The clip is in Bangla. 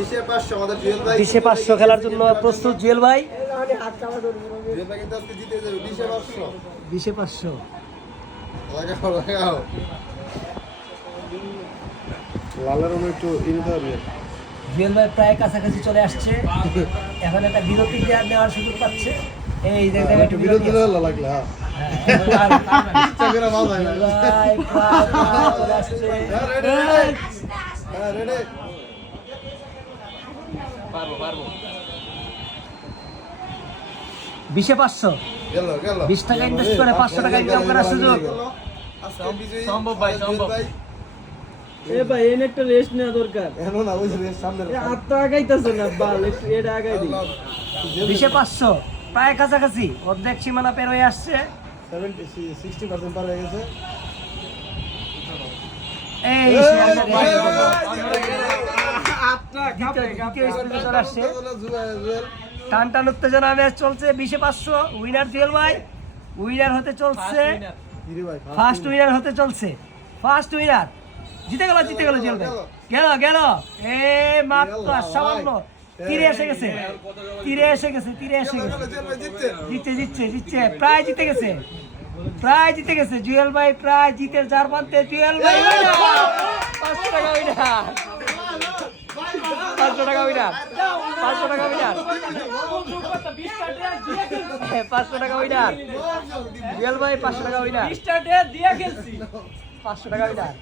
500 খেলার জন্য প্রস্তুত জুয়েল ভাই। 500 জুয়েল ভাই প্রায় কাছাকাছি চলে আসছে। এখন একটা বিরতি নেওয়ার সুযোগ পাচ্ছে। এই বিরতি লাগলে বিশে 500 20 টাকা ইনভেস্ট করে 500 টাকা ইনকাম করার সুযোগ সম্ভব ভাই, সম্ভব। ভাই এনে একটা রেস্ট নেওয়া দরকার। এখন না ওই রেস্ট সামনে আত্মা আগাইতাছে না, বাল একটু এটা আগাই দিই। 20 500 প্রায় কাছাকাছি, অর্ধেক সীমানা পের হয়ে আসছে। 60% পার হয়ে গেছে। এই টান টান উত্তেজনা ম্যাচ চলছে। 20 500 উইনার জুয়েল ভাই, উইনার হতে চলছে, ফার্স্ট উইনার হতে চলছে, ফার্স্ট উইনার জিতে গেল জুয়েল ভাই, গেল এ মাত্র সামান্য তীরে এসে গেছে, জিতছে প্রায় জিতে গেছে জুয়েল ভাই, প্রায় জিতে যার পান্তে জুয়েল ভাই 500 টাকা উইনার, 500 টাকা উইনার, 500 টাকা উইনার, 500 টাকা উইনার জুয়েল ভাই, 500 টাকা উইনার, 500 টাকা উইনার।